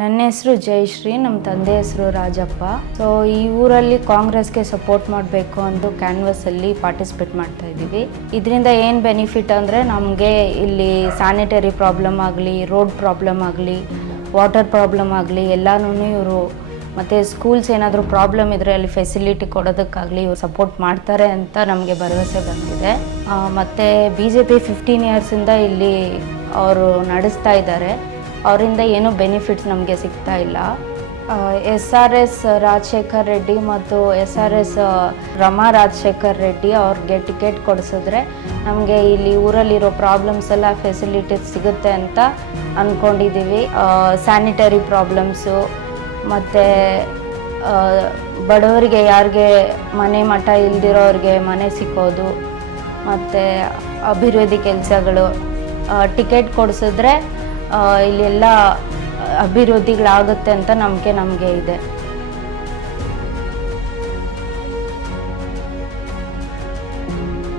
ನನ್ನ ಹೆಸರು ಜಯಶ್ರೀ, ನಮ್ಮ ತಂದೆ ಹೆಸರು ರಾಜಪ್ಪ. ಸೊ ಈ ಊರಲ್ಲಿ ಕಾಂಗ್ರೆಸ್ಗೆ ಸಪೋರ್ಟ್ ಮಾಡಬೇಕು ಅಂತ ಕ್ಯಾನ್ವಸಲ್ಲಿ ಪಾರ್ಟಿಸಿಪೇಟ್ ಮಾಡ್ತಾ ಇದ್ದೀವಿ. ಇದರಿಂದ ಏನು ಬೆನಿಫಿಟ್ ಅಂದರೆ ನಮಗೆ ಇಲ್ಲಿ ಸ್ಯಾನಿಟರಿ ಪ್ರಾಬ್ಲಮ್ ಆಗಲಿ, ರೋಡ್ ಪ್ರಾಬ್ಲಮ್ ಆಗಲಿ, ವಾಟರ್ ಪ್ರಾಬ್ಲಮ್ ಆಗಲಿ ಎಲ್ಲನೂ ಇವರು ಮತ್ತು ಸ್ಕೂಲ್ಸ್ ಏನಾದರೂ ಪ್ರಾಬ್ಲಮ್ ಇದ್ದರೆ ಅಲ್ಲಿ ಫೆಸಿಲಿಟಿ ಕೊಡೋದಕ್ಕಾಗಲಿ ಇವರು ಸಪೋರ್ಟ್ ಮಾಡ್ತಾರೆ ಅಂತ ನಮಗೆ ಭರವಸೆ ಬಂದಿದೆ. ಮತ್ತು BJP 15 ಇಯರ್ಸಿಂದ ಇಲ್ಲಿ ಅವರು ನಡೆಸ್ತಾ ಇದ್ದಾರೆ. ಅವರಿಂದ ಏನೂ ಬೆನಿಫಿಟ್ಸ್ ನಮಗೆ ಸಿಗ್ತಾ ಇಲ್ಲ. SRS ರಾಜಶೇಖರ್ ರೆಡ್ಡಿ ಮತ್ತು SRS ರಮಾ ರಾಜಶೇಖರ್ ರೆಡ್ಡಿ ಅವ್ರಿಗೆ ಟಿಕೆಟ್ ಕೊಡಿಸಿದ್ರೆ ನಮಗೆ ಇಲ್ಲಿ ಊರಲ್ಲಿರೋ ಪ್ರಾಬ್ಲಮ್ಸ್ ಎಲ್ಲ ಫೆಸಿಲಿಟೀಸ್ ಸಿಗುತ್ತೆ ಅಂತ ಅಂದ್ಕೊಂಡಿದ್ದೀವಿ. ಸ್ಯಾನಿಟರಿ ಪ್ರಾಬ್ಲಮ್ಸು ಮತ್ತು ಬಡವರಿಗೆ ಯಾರಿಗೆ ಮನೆ ಮಠ ಇಲ್ದಿರೋರಿಗೆ ಮನೆ ಸಿಕ್ಕೋದು ಮತ್ತು ಅಭಿವೃದ್ಧಿ ಕೆಲಸಗಳು ಟಿಕೆಟ್ ಕೊಡಿಸಿದ್ರೆ ಇಲ್ಲೆಲ್ಲ ಅಭಿವೃದ್ಧಿಗಳಾಗುತ್ತೆ ಅಂತ ನಮಗೆ ಇದೆ.